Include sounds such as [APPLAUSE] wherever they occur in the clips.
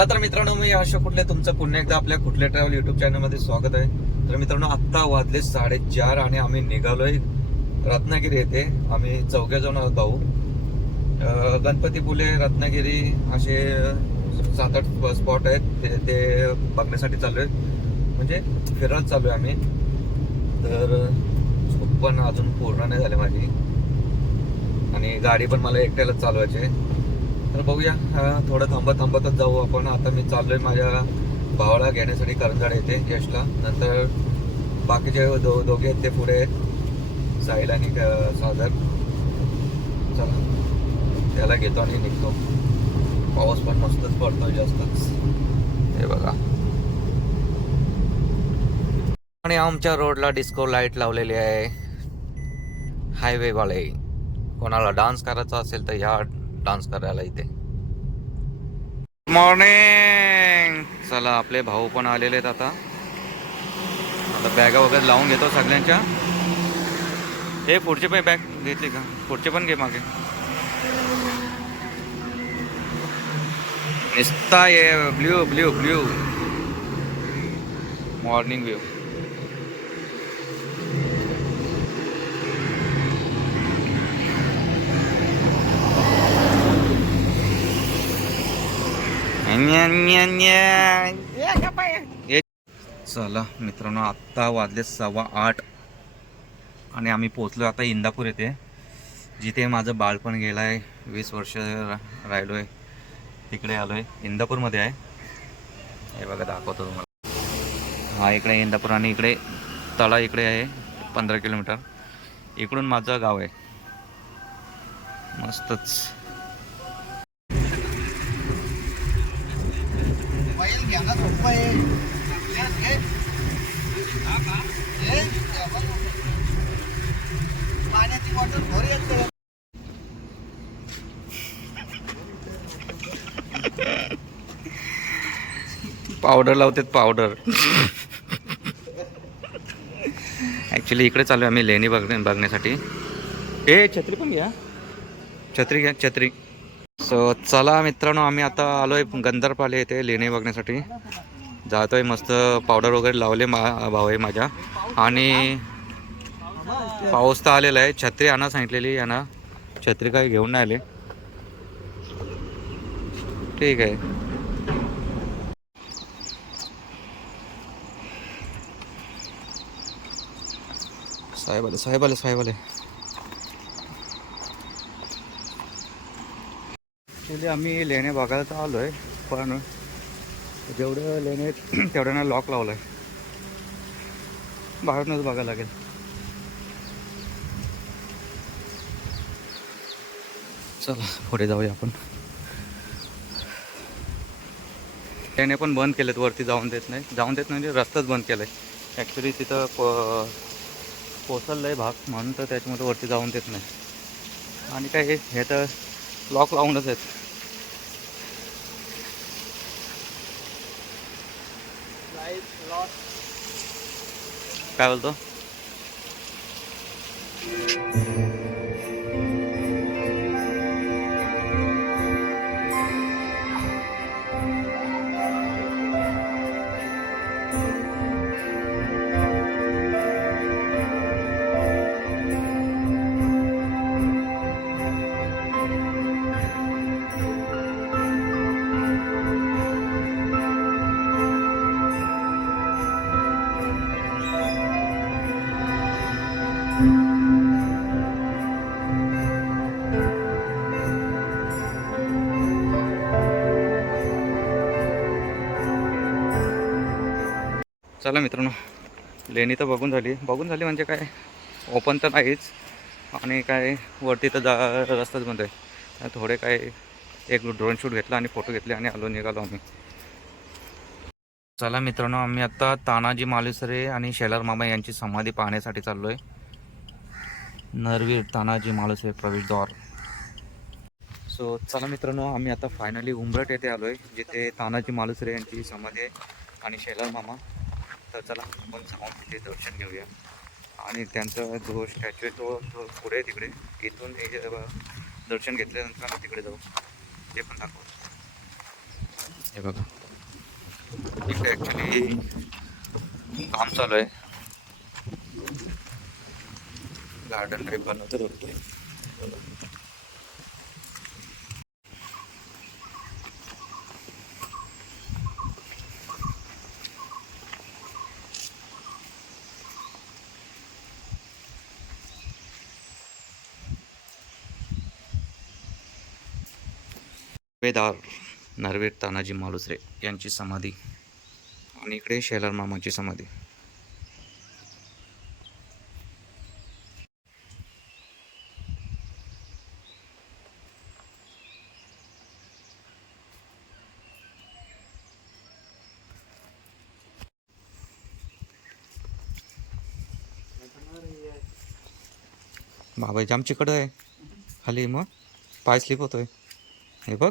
चला तर मित्रांनो मी अशा कुठले तुमचं पुन्हा एकदा आपल्या कुठल्या ट्रॅव्हल युट्यूब चॅनलमध्ये स्वागत आहे. तर मित्रांनो आत्ता वाजले साडेचार आणि आम्ही निघालोय रत्नागिरी येथे. आम्ही चौघ्या जाऊन आहोत भाऊ. गणपतीपुले रत्नागिरी असे सात आठ स्पॉट आहेत. ते ते बघण्यासाठी चालू आहेत म्हणजे फिरायला चालू आहे आम्ही. तर झोप पण अजून पूर्ण नाही झाली माझी. आणि गाडी पण मला एकट्यालाच चालवायची आहे. तर बघूया. थोडं थांबत थांबतच जाऊ आपण. आता मी चाललोय माझ्या भावाला घेण्यासाठी करंजाड येते यशला. नंतर बाकीचे दो दोघे आहेत ते पुढे आहेत. साहिल आणि सादर चला. त्याला घेतो आणि निघतो. पाऊस पण मस्तच पडतो जास्तच. हे बघा. आणि आमच्या रोडला डिस्को लाइट लावलेली आहे. हायवे वाले. कोणाला डान्स करायचा असेल तर या डान्स करायला इथे. मॉर्निंग चला आपले भाऊ पण आलेले आहेत आता. आता बॅगा वगैरे लावून घेतो सगळ्यांच्या. हे पुढचे पण बॅग घेतली का? पुढचे पण घे मागे. निस्ता ये blue blue blue. Morning view चला मित्रांनो आत्ता वाजले सव्वा आठ. आणि आम्ही पोचलो आता इंदापूर येथे जिथे माझं बाळपण गेलं आहे वीस वर्ष राहिलो आहे तिकडे आलो आहे इंदापूरमध्ये आहे. हे बघा दाखवतो तुम्हाला. हा इकडे इंदापूर आणि इकडे तळा इकडे आहे पंधरा किलोमीटर. इकडून माझं गाव आहे. मस्तच. बैल घ्या ना सोपं आहे घे. घे. पाण्याची बॉटल भर येते पावडर लावतात पावडर ॲक्च्युली इकडे चालू आहे आम्ही लेणी बघ बघण्यासाठी ए छत्री पण घ्या छत्री घ्या छत्री सो चला मित्रांनो आम्ही आता आलो आहे गंधर्पाले येथे लेणी बघण्यासाठी. जातो आहे मस्त पावडर वगैरे लावले मा भाऊ आहे माझ्या. आणि पाऊस तर आलेला आहे. छत्री आणा सांगितलेली यांना. छत्री काही घेऊन नाही आले. ठीक आहे. साहेब आले साहेब आले साहेब आले. ॲक्च्युली आम्ही लेणे बघायला तर आलो आहे पण जेवढं लेणे तेवढ्यानं [CLEARS THROAT] तेवढ्यांना लॉक लावलं आहे बाहेरूनच बघायला लागेल. चला पुढे जाऊया आपण. त्याने पण बंद केलेत वरती जाऊन देत नाही. जाऊन देत नाही म्हणजे रस्ताच बंद केला आहे ॲक्च्युली तिथं प कोसललं आहे भाग म्हणून तर त्याच्यामध्ये वरती जाऊन देत नाही. आणि काय हे तर लॉक लावूनच आहेत. काय बोलतो? चला मित्रांनो लेणी तर बघून झाली. बघून झाली म्हणजे काय ओपन तर नाहीच. आणि काय वरती तर जा रस्ताच बंद आहे. थोडे काय एक ड्रोन शूट घेतला आणि फोटो घेतले आणि आलो निघालो आम्ही. चला मित्रांनो आम्ही आता तानाजी मालुसरे आणि शेलार मामा यांची समाधी पाहण्यासाठी चाललो आहे नरवीर तानाजी मालुसरे प्रवेशद्वार सो चला मित्रांनो आम्ही आता फायनली उंबरट येथे आलो आहे जिथे तानाजी मालुसरे यांची समाधी आहे आणि शेलार मामा. तर चला आपण जाऊन तिथे दर्शन घेऊया. आणि त्यांचा जो स्टॅच्यू आहे तो पुढे तिकडे. इथून हे दर्शन घेतल्यानंतर आम्ही तिकडे जाऊ. ते पण दाखवतो हे बघा. इकडे ॲक्च्युली काम चालू आहे. गार्डन टाईप बनवतात वरती बेदार नरवेर तानाजी मालुसरे यांची समाधी आणि इकडे शेलार मामाची समाधी. बाबा आमच्याकडं आहे. खाली मग. पाय स्लिप होतोय. हे बघ.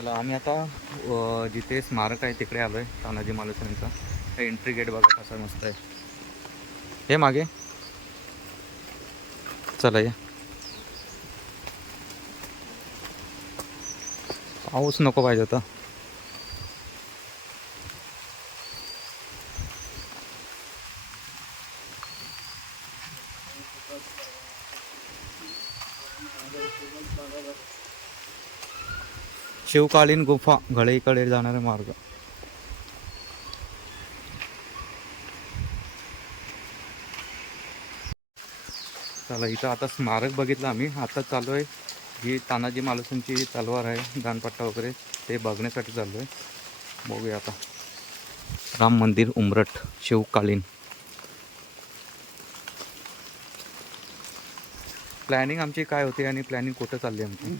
चला आम्ही आता जिथे स्मारक आहे तिकडे आलो आहे तानाजी मालुसरेंचा हे एंट्री गेट बघा कसा मस्त आहे. हे मागे. चला या. पाऊस नको पाहिजे होता. शिवकालीन गुफा घळईकडे जाणारा मार्ग. चला इथं आता स्मारक बघितलं आम्ही. आता चालू आहे ही तानाजी मालुसंची तलवार आहे दानपट्टा वगैरे. ते बघण्यासाठी चाललो आहे बघूया आता. राम मंदिर उमरट शिवकालीन. प्लॅनिंग आमची काय होती आणि प्लॅनिंग कुठं चालली आमची?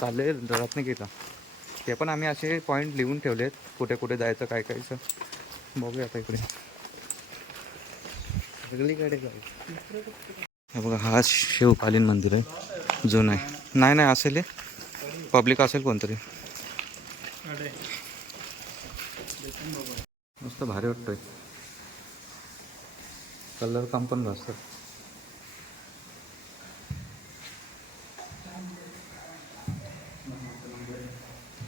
चालले रत्नागिरीला ते पण आम्ही असे पॉईंट लिहून ठेवलेत कुठे कुठे जायचं काय कायचं. बघूया आता इकडे. सगळीकडे हे बघा हा शिवकालीन मंदिर आहे. जुनं आहे. नाही नाही असेल हे. पब्लिक असेल कोणतरी. मस्त भारी वाटतोय. कलर काम पण मस्त.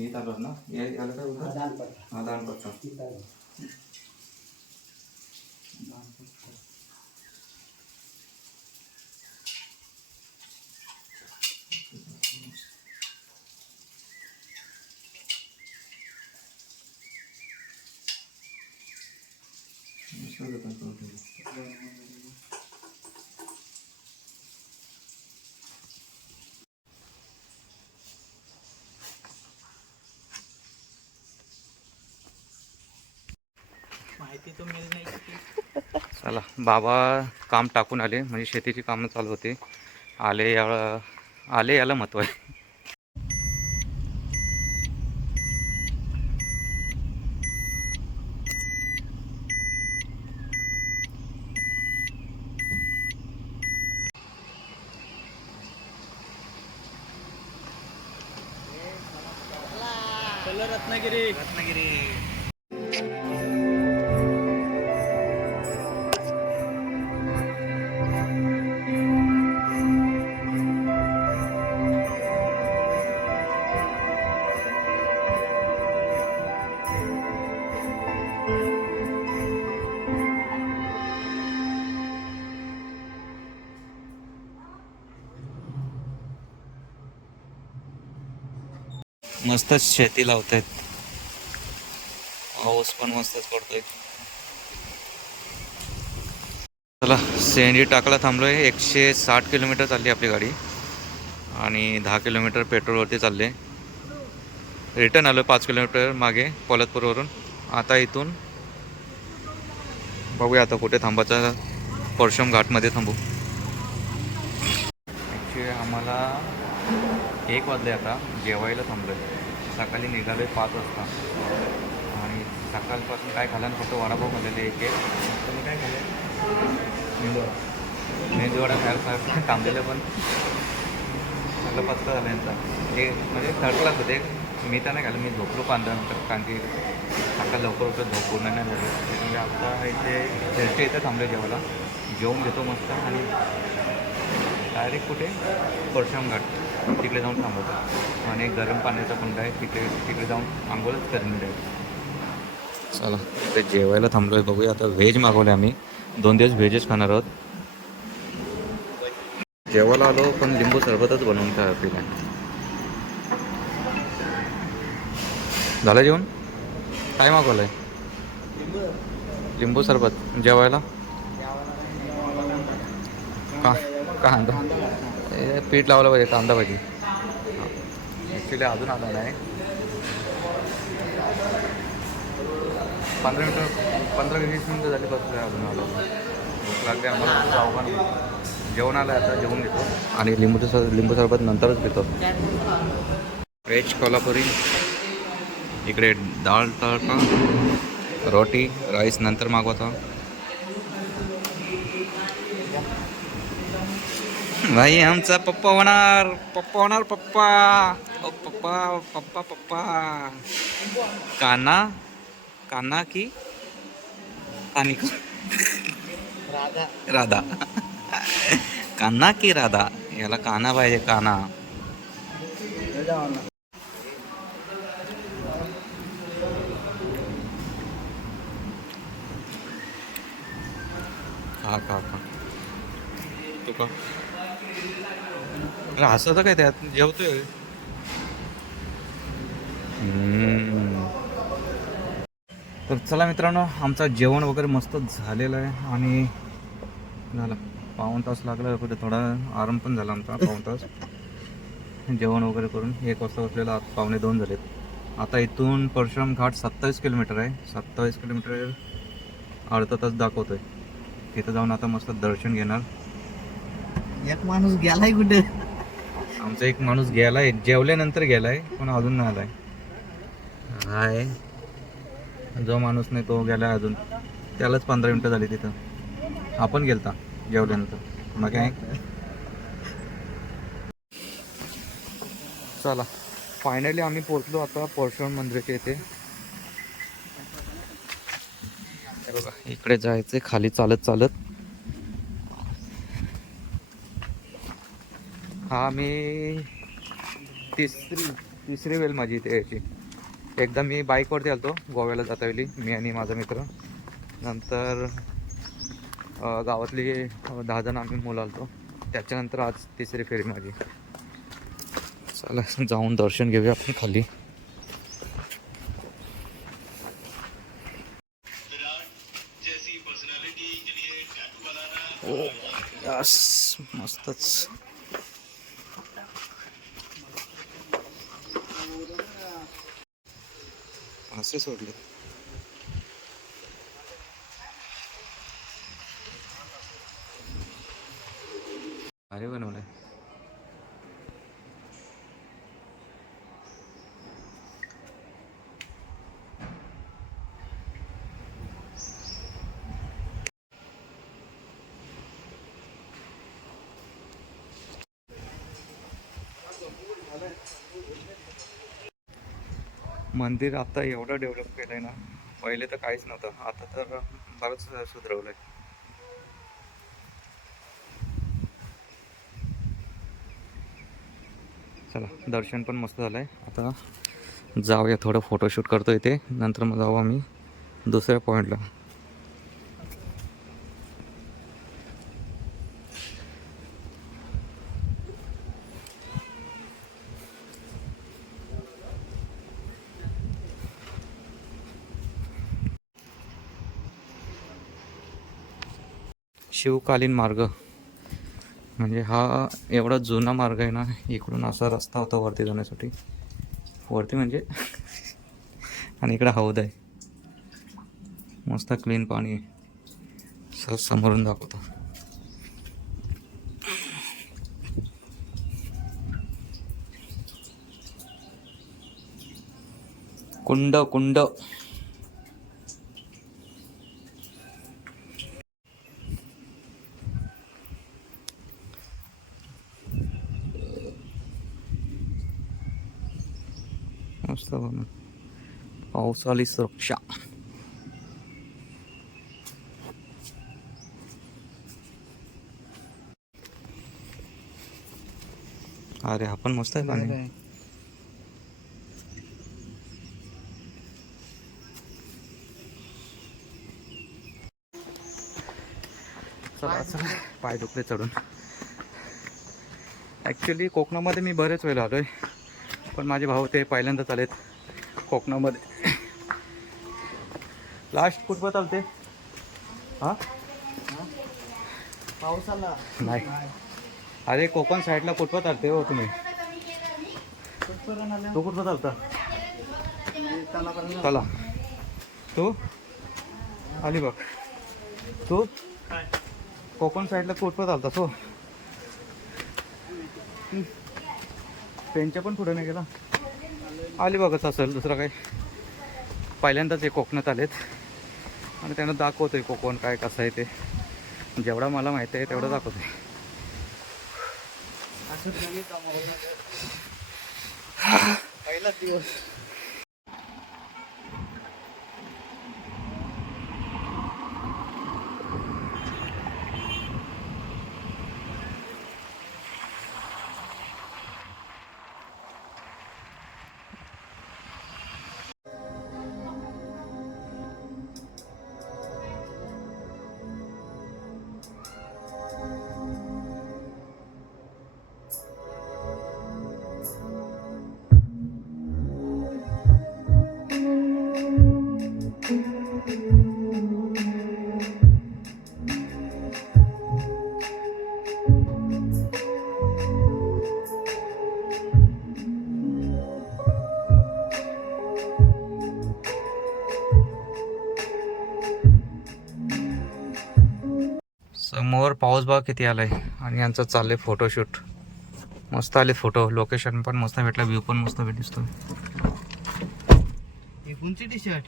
येत आलो ना याला काय बोलतात हा दानपट्टा माहिती तो मिळेल नाही किती चला बाबा काम टाकून आले म्हणजे शेतीची कामं चालू होती. आले या आले याला महत्त्व आहे. रत्नागिरी. रत्नागिरी. मस्तच शेती लावत आहेत पाऊस पण मस्तच पडतोय. चला सी टाकला थांबलोय. एकशे साठ किलोमीटर चालली आपली गाडी. आणि दहा किलोमीटर पेट्रोलवरती चालले. रिटर्न आलो पाच किलोमीटर मागे पोलादपूरवरून. आता इथून बघूया आता कुठे थांबायचं. परशुम घाटमध्ये थांबू. ॲक्च्युली आम्हाला एक वाजले आता जेवायला थांबलो आहे सकाळी निघालो आहे पाच वाजता. आणि सकाळपासून काय खाल्लं फक्त वडापाव खाल्लेले एक एक. तुम्ही काय खाल्लं? मेंदूवडा. मेंदूवडा खायला थांबलेलं पण. सगळं पत्ता झालं यांचा हे म्हणजे थर्ड क्लास होते. मी तर नाही खाल्लं. मी झोपलो पांढऱ्यानंतर कारण की सकाळ लवकर उठत झोप पूर्ण नाही झाली. त्यामुळे आता इथे घरचे इथे थांबले जेवायला. जेवून घेतो मस्त आणि डायरेक्ट कुठे? परशुराम घाट. तिकडे जाऊन थांबवतो. आणि एक गरम पाण्याचा कुंड आहे तिकडे तिकडे जाऊन आंघोळच करून जाईल चला ते जेवायला थांबलो आहे बघूया आता व्हेज मागवले आम्ही. दोन दिवस व्हेजच खाणार आहोत. जेवायला आलो पण लिंबू सरबतच बनवून खा पिला. झालं जेवण? काय मागवलं आहे लिंबू सरबत जेवायला? का कांदा हे पीठ लावलं पाहिजे कांदा भाजी ॲक्च्युली अजून आला नाही. पंधरा मिनटं पंधरा वीस मिनटं झाली बसलं अजून आलो. भूक लागली आम्हाला आव्हान जेवण आलं आता जेवून घेतो. आणि लिंबूचं सर लिंबू सरबत नंतरच घेतो व्हेज कोल्हापुरी. इकडे डाळ तळका रोटी राईस नंतर मागवतो. भाई आमचा पप्पा होणार. पप्पा होणार पप्पा. ओ पप्पा पप्पा पप्पा. काना काना की? कानी राधा. राधा. कान्हा की राधा? याला काना पाहिजे काना हा का का असं तर काय त्यात? जेवतोय. तर चला मित्रांनो आमचं जेवण वगैरे मस्त झालेलं आहे आणि झालं. पाऊण तास लागला कुठे थोडा आराम पण झाला आमचा पाऊण तास. जेवण वगैरे करून एक वाजता बसलेला पावणे दोन झालेत. आता इथून परशुराम घाट सत्तावीस किलोमीटर आहे. सत्तावीस किलोमीटर अर्धा तास दाखवतोय. तिथं जाऊन आता मस्त दर्शन घेणार. एक माणूस गेलाय कुठे? आमचा एक माणूस गेलाय जेवल्यानंतर गेलाय पण अजून नाही आलाय. हाय. जो माणूस नाही तो गेलाय अजून. त्यालाच पंधरा मिनटं झाली तिथं. आपण गेलता जेवल्यानंतर. मग काय चला. फायनली आम्ही पोहोचलो आता परशुराम मंदिराच्या इथे. बघा इकडे जायचं खाली चालत चालत. हा मी तिसरी तिसरी वेळ माझी इथे यायची. एकदा मी बाईकवरती आलतो गोव्याला जाता वेळी मी आणि माझा मित्र. नंतर गावातली दहा जण आम्ही मुलं आलतो. त्याच्यानंतर आज तिसरी फेरी माझी. चला जाऊन दर्शन घेऊया आपण खाली. ओ यस मस्तच. असे सोडले अरे बनवलंय मंदिर आता एवढं डेव्हलप केलं आहे ना पहिले तर काहीच नव्हतं. आता तर बरंच सुधरवलं आहे चला दर्शन पण मस्त झालं आहे आता जाऊया थोडं फोटोशूट करतो इथे. नंतर मग जाऊ आम्ही दुसऱ्या पॉईंटला शिवकालीन मार्ग. म्हणजे हा एवढा जुना मार्ग आहे ना इकडून असा रस्ता होता वरती जाण्यासाठी. वरती म्हणजे [LAUGHS] आणि इकडं हौद आहे. मस्त क्लीन पाणी आहे. सहज समोरून दाखवतो. कुंड कुंड. मस्त बनवून. पावसाळी सुरक्षा अरे हा पण मस्त आहे पाणी चला चला. पाय दुखले चढून. ॲक्च्युली कोकणामध्ये मी बरेच वेळेला आलो आहे पण माझे भाऊ ते पहिल्यांदाच आलेत कोकणामध्ये. लास्ट कुठं चालते हां? पावसाला नाही. अरे कोकण साईडला कुठपर्यंत चालते हो तुम्ही? तू कुठं तो चला. तू? आली बघ. तू? कोकण साईडला कुठपं चालता तो हो? पेनच्या पण पुढे नाही गेला. आली बघच असेल दुसरं काही पहिल्यांदाच हे कोकणात आलेत. आणि त्यांना दाखवतोय कोकण काय कसं आहे ते. जेवढा मला माहिती आहे तेवढं का? मग? पहिलाच दिवस. बघा किती आलाय. आणि यांचं चाललं आहे फोटोशूट मस्त आले फोटो लोकेशन पण मस्त भेटलं व्ह्यू पण मस्त भेट दिसतो कोणची टी शर्ट